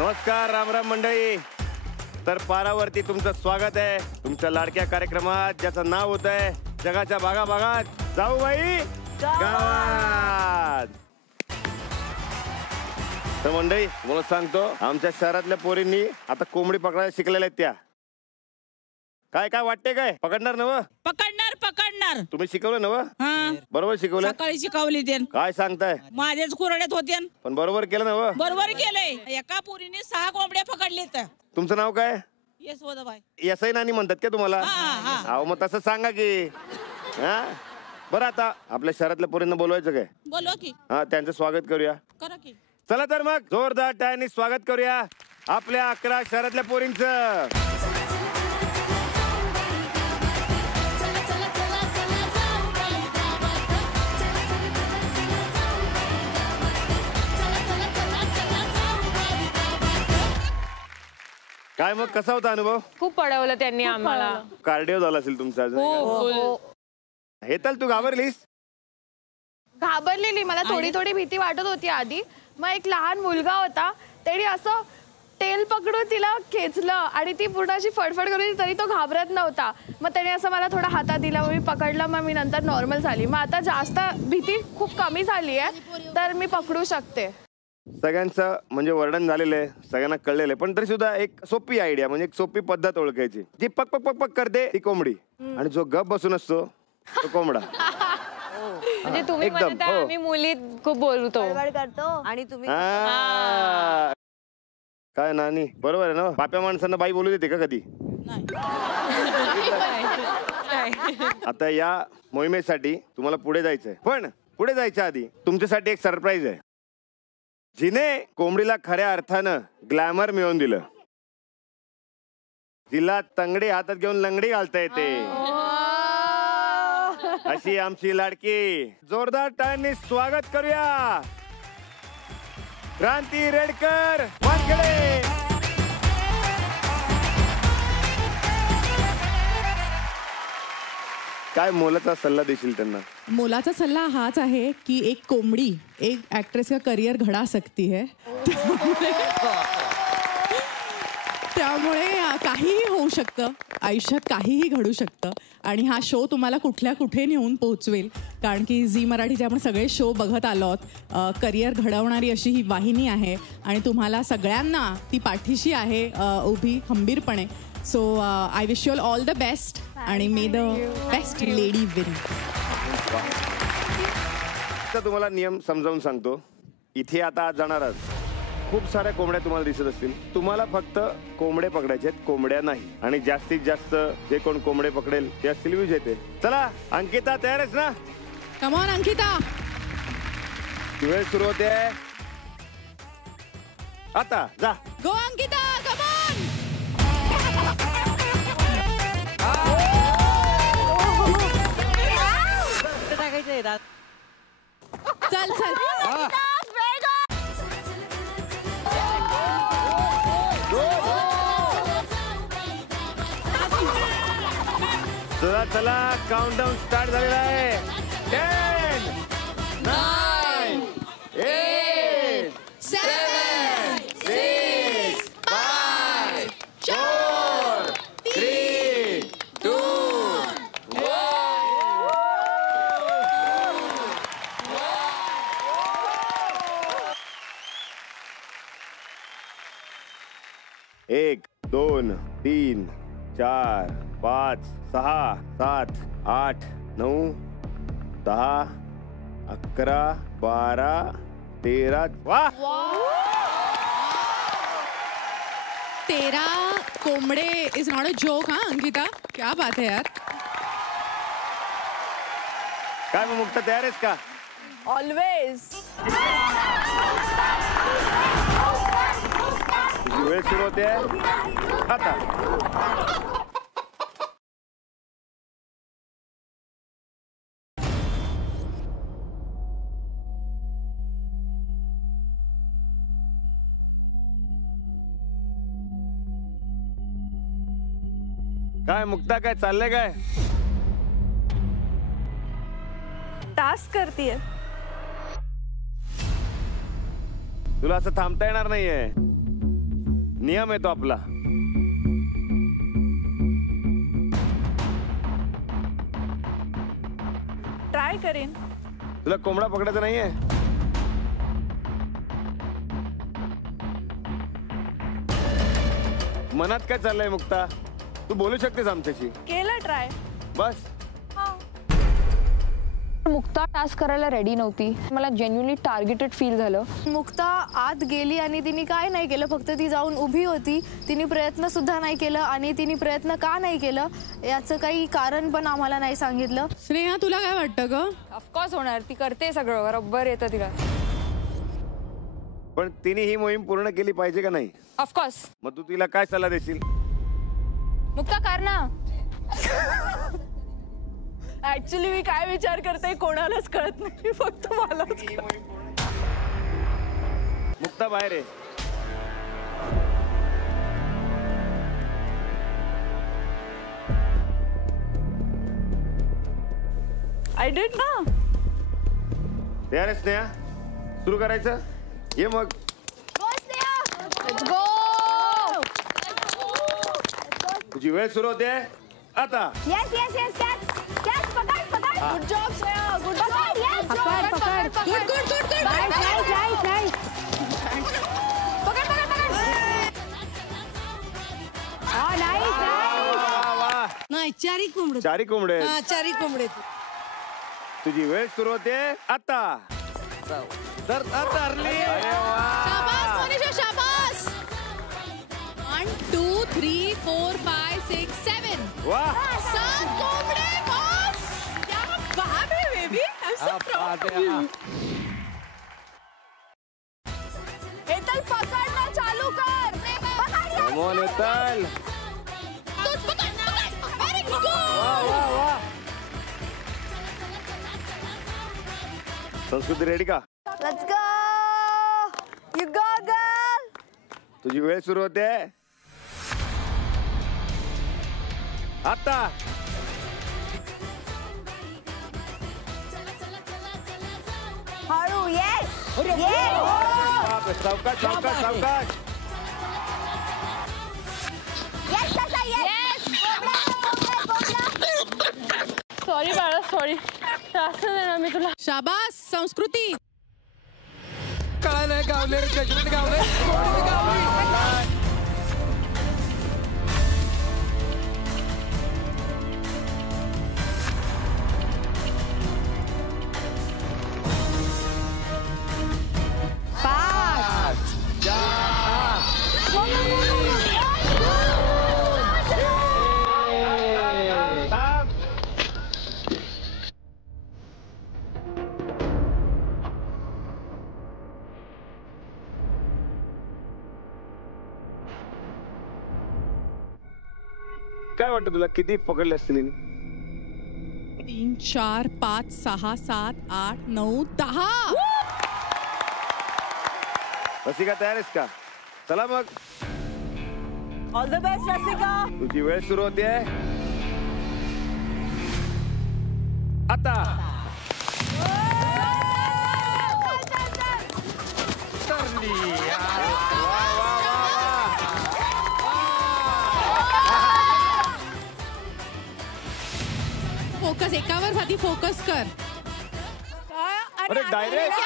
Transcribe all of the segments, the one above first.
नमस्कार राम राम मंडळी. तर पारावरती तुमचं स्वागत आहे तुमच्या लाडक्या कार्यक्रमात ज्याचं नाव होत आहे जगाच्या भागाभागात जाऊबाई गावात. तर मंडळी मला सांगतो आमच्या शहरातल्या पोरींनी आता कोंबडी पकडायला शिकलेल्या आहेत त्या. काय काय वाटते काय पकडणार नव? पकडणार पकडणार. तुम्ही शिकवलं नव? बरोबर शिकवलं? सकाळी शिकवली ते. काय सांगताय? माझ्याच कुरड्यात होते पण बरोबर केलं नव? बरोबर केलंय. एका पोरीने 6 कोंबड्या पकडलेत. तुमचं नाव काय? यशोदाबाई. यसई नानी म्हणतात का तुम्हाला? अहो मग तसं सांगा की. बरं आता आपल्या शहरातल्या पोरींना बोलवायचं काय? बोलवा की. हा त्यांचं स्वागत करूया. करा की. चला तर मग जोरदार टाळ्यांनी स्वागत करूया आपल्या 11 शहरातल्या पोरींचं. काय मग कसा होता अनुभव? खूप पडवलं त्यांनी आम्हाला. कार्डिओ झाला असेल तुमचा. हे तर तू घाबरलीस? घाबरलेली. मला थोडी थोडी भीती वाटत होती आधी. मग एक लहान मुलगा होता त्याने असं टेल पकडून तिला खेचलं आणि ती पूर्ण अशी फडफड करून तरी तो घाबरत नव्हता. मग त्याने असं मला थोडा हातात दिला मग मी पकडलं. मग मी नंतर नॉर्मल झाली. मग आता जास्त भीती खूप कमी झाली आहे तर मी पकडू शकते. सगळ्यांचं म्हणजे वर्णन झालेलं आहे सगळ्यांना कळलेलं आहे पण तरी सुद्धा एक सोपी आयडिया म्हणजे एक सोपी पद्धत ओळखायची. जी पक पक पक पक करते ती कोंबडी आणि जो गप बसून असतो तो कोंबडा. म्हणजे तुम्ही म्हणता आम्ही मुली खूप बोलतो आणि तुम्ही काय नानी बरोबर आहे ना? बाप्या माणसांना बाई बोलू देते का कधी? आता या मोहिमेसाठी तुम्हाला पुढे जायचंय पण पुढे जायच्या आधी तुमच्यासाठी एक सरप्राईज आहे. जिने कोंबडीला खऱ्या अर्थानं ग्लॅमर मिळवून दिलं तिला तंगडी हातात घेऊन लंगडी घालता येते अशी आमची लाडकी. जोरदार टाळ्यांनी स्वागत करूया क्रांती रेडकर वानखेडे. काय मोलाचा सल्ला देशील त्यांना? मोलाचा सल्ला हाच आहे की एक कोंबडी एक एक्ट्रेस का करियर घडा सकती है. त्यामुळे काहीही होऊ शकतं आयुष्यात काहीही घडू शकतं आणि हा शो तुम्हाला कुठल्या कुठे नेऊन पोहोचवेल. कारण की झी मराठीचे आपण सगळे शो बघत आलो आहोत. करियर घडवणारी अशी ही वाहिनी आहे आणि तुम्हाला सगळ्यांना ती पाठीशी आहे उभी खंबीरपणे. So I wish you all the best आणि may the best lady win. तुम्हाला नियम समजावून सांगतो. इथे आता आज जाणारच खूप साऱ्या कोंबड्या तुम्हाला दिसत असतील. तुम्हाला फक्त कोंबडे पकडायचे आहेत कोंबड्या नाही. आणि जास्तीत जास्त जे कोण कोंबडे पकडेल ते असतील विजेते. चला अंकिता तयार आहेस ना? Come on Ankita. वेळ सुरू होते आता. जा गो अंकिता कम ऑन. चल चल चला चला काउंटडाऊन स्टार्ट झालेला आहे. 10 9 8 7 6 5 4 3 2 1 2 3 4 5 6 7 8 9 10 11 12 13. वा 13 कोंबडे इज नॉट अ जोक. हाँ अंकिता क्या बात है यार. काय मग मुक्ता तयार आहेस का? ऑलवेज. तुझी वेळ सुरू होते आता. काय मुक्ता काय चाललंय काय? टास्क करतीये. तुला असं थांबता येणार नाहीये. नियम आहे तो आपला. ट्राय करेन. तुला कोंबडा पकडायचा नाहीये. मनात काय चाललंय मुक्ता? तू बोलू शकतेस आमच्याशी. केलं ट्राय. बस. मुक्ता टास्क करायला रेडी नव्हती. मला जेन्युअनली टार्गेटेड फील झालं. मुक्ता आत गेली आणि तिने काय नाही केलं, फक्त ती जाऊन उभी होती. तिने प्रयत्न सुद्धा नाही केलं आणि तिने प्रयत्न का नाही केलं याचं काही कारण पण आम्हाला नाही सांगितलं. स्नेहा तुला काय वाटतं ग? ऑफकोर्स होणार, ती करते सगळं बरोबर येतं तिला. पण तिने ही मोहीम पूर्ण केली पाहिजे का नाही? ऑफकोर्स. मग तू तिला काय सल्ला देशील? मुक्ता कर ना. ऍक्च्युली मी काय विचार करते कोणालाच कळत नाही, फक्त मलाच. मुक्ता बाहेर आहे. आय डिड ना. तयार आहेस स्नेहा? सुरू करायचं? ये मग. Let's go! तुझी वेळ सुरू होते आता. Yes, yes, yes, yes. Yes, पकड, पकड. Good job, Shreya. Good job. Yes, पकड, पकड. Good, good, good, good. Nice, nice, nice, nice. पकड, पकड, पकड. Oh, nice, nice. वा वा. नाही, चारी कोंबडे. चारी कोंबडे. चारी कोंबडे. तुझी वेळ सुरू होते आता. तर धरली. अरे वा. शाबास मनीषा, शाबास. 1 2 3 4 5 6 7. वा. 7 कोंबडे बॉस. क्या बात है baby. I'm so proud of you. Hetal पकडणं चालू कर. Come on, Hetal. तूच पकड, पकड. Very good. वा वा वा. संस्कृती रेडी का? Let's go. You go, girl. तुझी वेळ सुरू होते आता. हळू. Yes. Yes. बापरे, सावकाश सावकाश सावकाश. Yes, Sasa, yes. सॉरी बाळा, सॉरी. त्रास देणार मी तुला. शाबास संस्कृती. कळालं गावले जजमेंट गावले. काय वाटतं तुला किती पकडले असतील? 3 4 5 6 7 8 9 10. रसिका तयार आहेस का? चला मग. All the best Rasika. तुझी वेळ सुरू होते आता. फोकस एकावर भाती फोकस कर. अरे डायरेक्ट.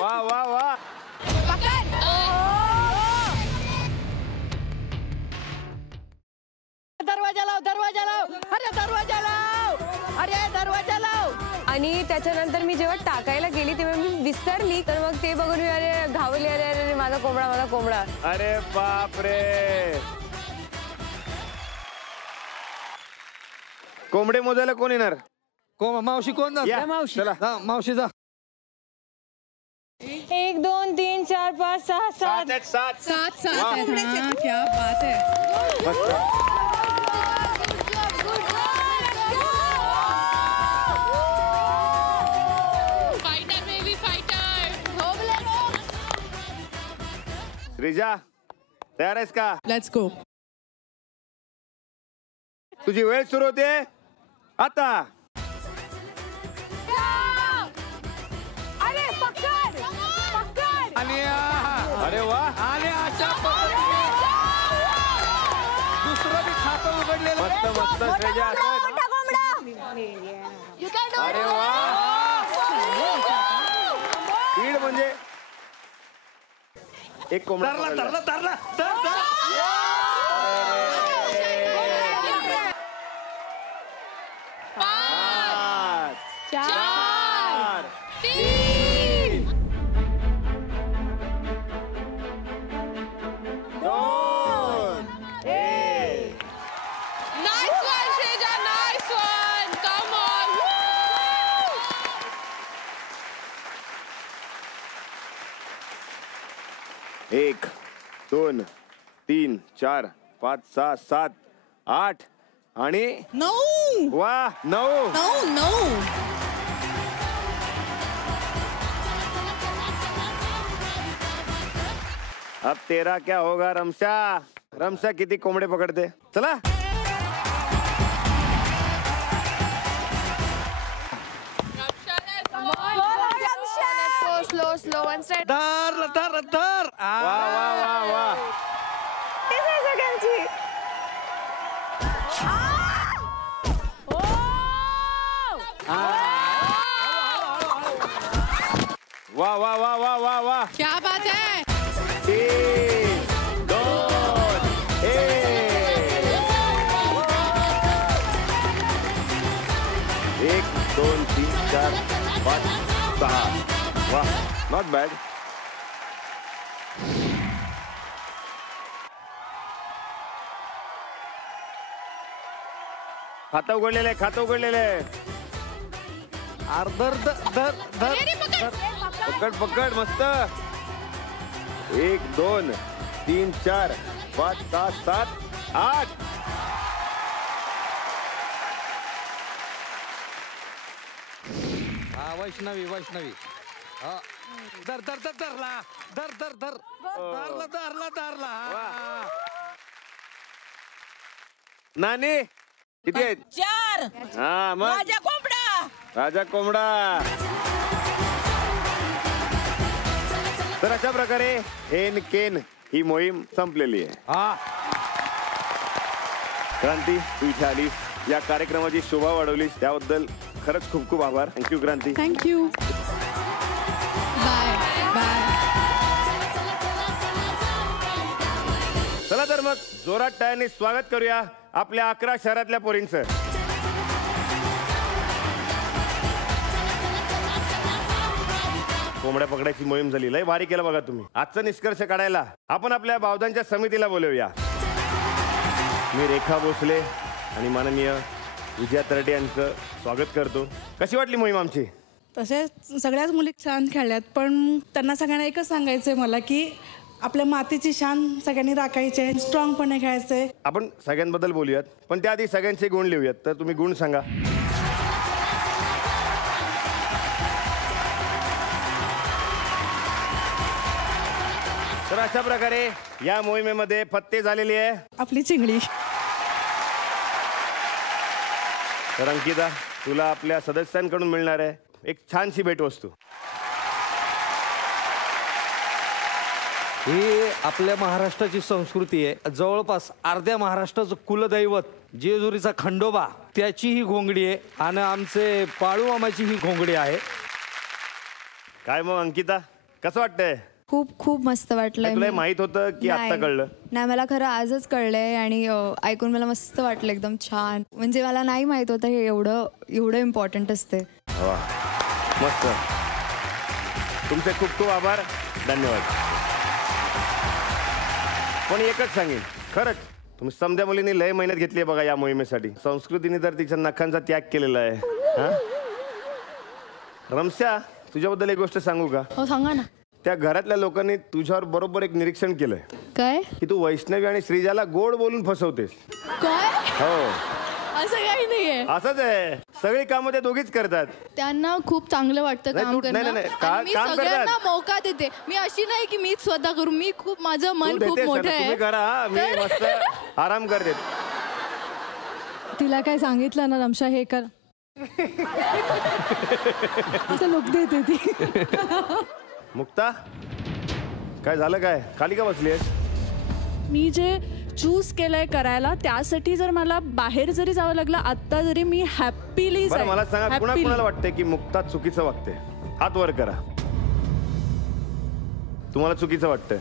वा वा वा. दरवाजा लाव, दरवाजा लाव. अरे दरवाजा लाव. अरे दरवाजा लाव. आणि त्याच्यानंतर मी जेव्हा टाकायला गेली तेव्हा मी विसरली. तर मग ते बघून मी अरे घावली. अरे अरे माझा कोंबडा, माझा कोंबडा. अरे बाप रे. कोंबडे मोजायला कोण येणार? मावशी कोण या, जा मावशी. चला. जा, मावशी जा. 1 2 3 4 5 6 7. 7 7 7 है. हाँ, क्या बात है. Fighter baby fighter. श्रीजा तयार आहेस का? Let's go. तुझी वेळ सुरू होते आता. अरे पकड. अरे वा, आणि अशा पद्धतीने दुसरं मी खातं उघडलेलं मस्त मस्त श्रेया असं. अरे वा, स्पीड म्हणजे एक कोंबडा धरला पकडला. धरला धरला धर पाच, चार, दोन, एक. Nice one Shreja, nice one, come on. एक, दोन, तीन, चार, पाच, सहा, सात, आठ आणि 9 वा 9. 9 अब तेरा क्या होगा रमशा. रमशा किती कोंबडे पकडते चला. Slow slow one side. धर धर धर वा वा वा वा. सगळ्यांची वा वा वा वा वा वा. क्या बात है. 3, 2, 1. 1, 2, 3, 4, 5, 6. वा नॉट बॅड. खातं उघडलेलं आहे, खातं उघडलेलं आहे. धर धर धर पकड पकड मस्त. 1, 2, 3, 4, 5, 6, 7, 8. हा वैष्णवी वैष्णवी हा धर धर धर धरला धर धर धर धरला धरला धरला हा. नानी किती आहेत? 4 हा मग माझ्या कोंबडा. राजा कोंबडा. तर अशा प्रकारे हेन केन ही मोहीम संपलेली आहे. हा क्रांती तू इथे आलीस, या कार्यक्रमाची शोभा वाढवलीस, त्याबद्दल खरंच खूप खूप आभार. Thank you Kranti. Thank you. Bye bye. चला तर मग जोरात टाळ्यांनी स्वागत करूया आपल्या 11 शहरातल्या पोरींचं. कोंबड्या पकडायची मोहीम झाली, लय भारी केलं बघा तुम्ही. आजचा निष्कर्ष काढायला आपण आपल्या बावधांच्या समितीला बोलवूया. मी रेखा भोसले आणि माननीय विजया तरटे यांचं स्वागत करतो. कशी वाटली मोहीम आमची? तसे सगळ्याच मुली छान खेळल्यात, पण त्यांना सगळ्यांना एकच सांगायचं आहे मला की आपल्या मातीची शान सगळ्यांनी राखायची आहे, स्ट्रॉंगपणे खेळायचं आहे. आपण सगळ्यांबद्दल बोलूयात, पण त्याआधी सगळ्यांचे गुण लिहूयात. तर तुम्ही गुण सांगा. तर अशा प्रकारे या मोहिमेमध्ये फत्ते झालेली आहे. आपली चिंगडी. तर अंकिता, तुला आपल्या सदस्यांकडून मिळणार आहे एक छानशी भेटवस्तू. ही आपल्या महाराष्ट्राची संस्कृती आहे. जवळपास अर्ध्या महाराष्ट्राचं कुलदैवत जेजुरीचा खंडोबा त्याची ही घोंगडी आहे आणि आमचे पाळू मामाची ही घोंगडी आहे. काय मग अंकिता, कसं वाटतंय? खूप खूप मस्त वाटलंय. तुला हे माहित होतं की आता कळलं? नाही, मला खरं आजच कळलंय आणि ऐकून मला मस्त वाटलं, एकदम छान. म्हणजे मला नाही माहित होतं हे एवढं एवढं इम्पॉर्टंट असते. वा मस्त. तुमचे खूप खूप आभार, धन्यवाद. पण एकच सांगेन, खरंच तुम्ही समजा मुलींनी लय मेहनत घेतली आहे बघा या मोहिमेसाठी. संस्कृतीने तर तिच्या नखांचा त्याग केलेला आहे. हा? रमशा, तुझ्याबद्दल एक गोष्ट सांगू का? हो सांगा ना. त्या घरातल्या लोकांनी तुझ्यावर बरोबर एक निरीक्षण केलंय काय? की तू वैष्णवी आणि श्रीजाला गोड बोलून फसवतेस. काय? हो असं काही नाहीये. असंच आहे, सगळी कामं ते दोघीच करतात. त्यांना खूप चांगलं वाटतं नाही, काम तू- नाही, करणं नाही, आणि मी काम सगळ्यांना करतात. मौका देते. मी अशी नाही की मीच स्वतः करू. मी खूप, माझं तू मन खूप देतेस मोठं ना, तुम्ही आहे. करा, हा. मी तर- मस्त आराम करते. तिला काय सांगितलं ना रमशा हे कर असं लुक देते ती. मुक्ता, काय झालं, काय खाली का बसली आहेस? मी जे चूज केलंय करायला त्यासाठी जर मला बाहेर जरी जावं लागलं आत्ता जरी मी हॅपीली बरं मला सांगा, कुणाला वाटतंय की मुक्ता चुकीचं वागते? हात वर करा. तुम्हाला चुकीचं वाटतंय?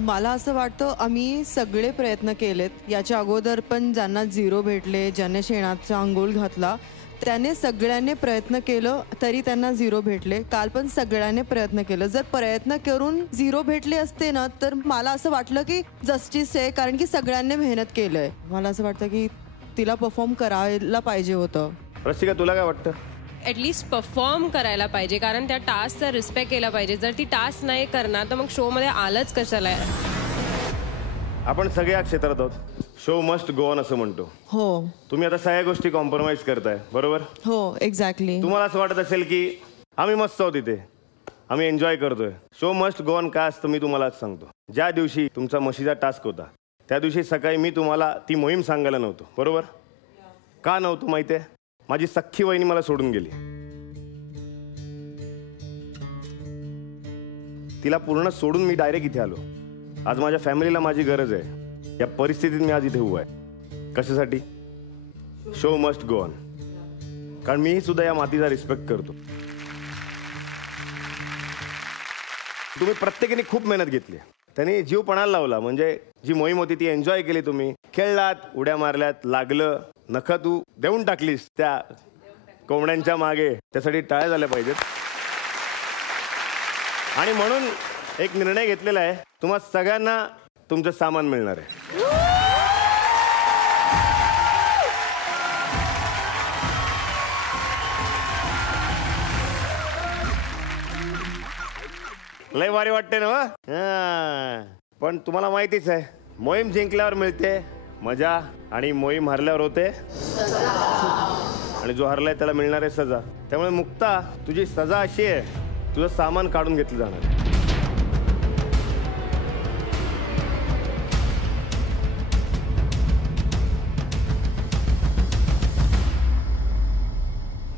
मला असं वाटतं आम्ही सगळे प्रयत्न केलेत. याच्या अगोदर पण ज्यांना 0 भेटले, ज्याने शेणाचा अंघोळ घातला, त्याने सगळ्यांनी प्रयत्न केलं तरी त्यांना 0 भेटले. काल पण सगळ्यांनी प्रयत्न केलं. जर प्रयत्न करून 0 भेटले असते ना तर मला असं वाटलं की जस्टिस आहे, कारण की सगळ्यांनी मेहनत केलंय. मला असं वाटतं की तिला परफॉर्म करायला पाहिजे होतं. रसिका तुला काय वाटतं? ॲटलिस्ट परफॉर्म करायला पाहिजे, कारण त्या टास्कचा रिस्पेक्ट केला पाहिजे. जर ती टास्क नाही करणार तर मग शो मध्ये आलंच कशाला? आपण सगळे या क्षेत्रात आहोत. शो मस्ट गो ऑन असं म्हणतो. हो तुम्ही आता सगळ्या गोष्टी कॉम्प्रोमाइज करताय, बरोबर? हो एक्झॅक्टली. तुम्हाला असं वाटत असेल की आम्ही मस्त आहोत इथे, आम्ही एन्जॉय करतोय. शो मस्ट गो ऑन का असतं मी तुम्हाला आज सांगतो. ज्या दिवशी तुमचा म्हशीचा टास्क होता त्या दिवशी सकाळी मी तुम्हाला ती मोहीम सांगायला नव्हतो, बरोबर? का नव्हतो माहिती आहे? माझी सख्खी वहिनी मला सोडून गेली. तिला पूर्ण सोडून मी डायरेक्ट इथे आलो. आज माझ्या फॅमिलीला माझी गरज आहे. या परिस्थितीत मी आज इथे उभा आहे. कशासाठी? Show must go on. कारण मीही सुद्धा या मातीचा रिस्पेक्ट करतो. तुम्ही प्रत्येकाने खूप मेहनत घेतली, त्यांनी जीव पणाला लावला. म्हणजे जी मोहीम होती ती एन्जॉय केली. तुम्ही खेळलात, उड्या मारल्यात, लागलं, नख तू देऊन टाकलीस त्या कोंबड्यांच्या मागे. त्यासाठी टाळ्या झाल्या पाहिजेत. आणि म्हणून एक निर्णय घेतलेला आहे, तुम्हा सगळ्यांना तुमचं सामान मिळणार आहे. लय भारी वाटते ना? पण तुम्हाला माहितीच आहे, मोहीम जिंकल्यावर मिळते मजा आणि मोहीम हरल्यावर होते आणि जो हरलाय त्याला मिळणार आहे सजा. त्यामुळे मुक्ता, तुझी सजा अशी आहे, तुझं सामान काढून घेतलं जाणार आहे.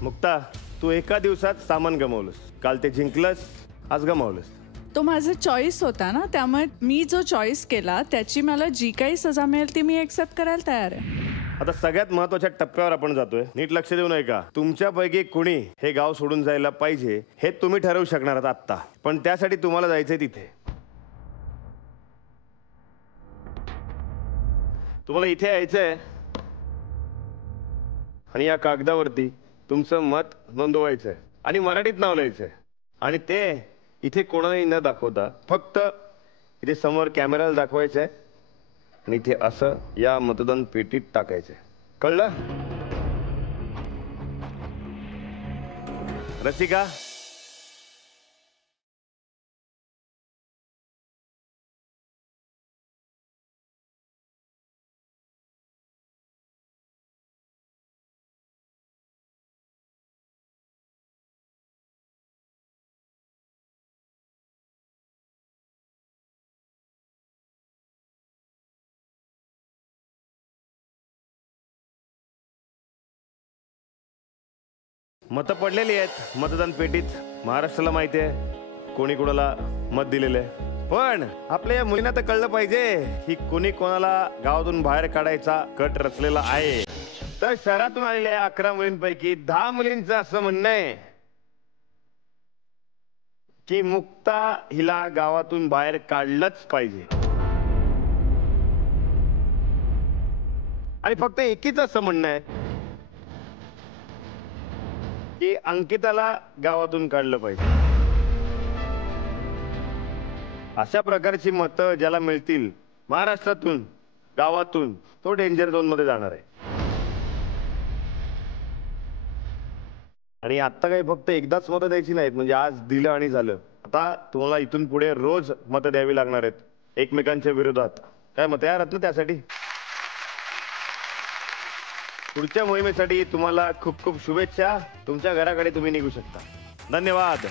मुक्ता, तू एका दिवसात सामान गमावलंस. काल ते जिंकलंस, आज गमावलंस. तो माझा चॉईस होता ना, त्यामुळे मी जो चॉईस केला त्याची मला जी काही सजा मिळेल ती मी एक्सेप्ट करायला तयार आहे. आता सगळ्यात महत्वाच्या टप्प्यावर आपण जातोय. नीट लक्ष देऊ नये का? तुमच्यापैकी कुणी हे गाव सोडून जायला पाहिजे हे तुम्ही ठरवू शकणार आहात आत्ता. पण त्यासाठी तुम्हाला जायचंय तिथे. तुम्हाला इथे यायचंय आणि या कागदावरती तुमचं मत नोंदवायचंय आणि मराठीत नाव लिहायचंय. आणि ते इथे कोणालाही न दाखवता फक्त इथे समोर कॅमेराला दाखवायचंय आणि इथे असं या मतदान पेटीत टाकायचंय. कळलं? रसिका, मतं पडलेली आहेत मतदान पेटीत. महाराष्ट्राला माहिती आहे कोणी कोणाला मत दिलेलं आहे. पण आपल्या या मुलींना तर कळलं पाहिजे की कोणी कोणाला गावातून बाहेर काढायचा कट रचलेला आहे. तर शहरातून आलेल्या 11 मुलींपैकी 10 मुलींचं असं म्हणणं आहे की मुक्ता हिला गावातून बाहेर काढलंच पाहिजे. आणि फक्त एकीच असं म्हणणं आहे की अंकिताला गावातून काढलं पाहिजे. अशा प्रकारची मतं ज्याला मिळतील महाराष्ट्रातून, गावातून, तो डेंजर झोन मध्ये जाणार आहे. आणि आता काही फक्त एकदाच मतं द्यायची नाहीत, म्हणजे आज दिलं आणि झालं. आता तुम्हाला इथून पुढे रोज मतं द्यावी लागणार आहेत एकमेकांच्या विरोधात. काय मत तयार आहात ना त्यासाठी? पुढच्या मोहिमेसाठी तुम्हाला खूप खूप शुभेच्छा. तुमच्या घराकडे तुम्ही निघू शकता. धन्यवाद.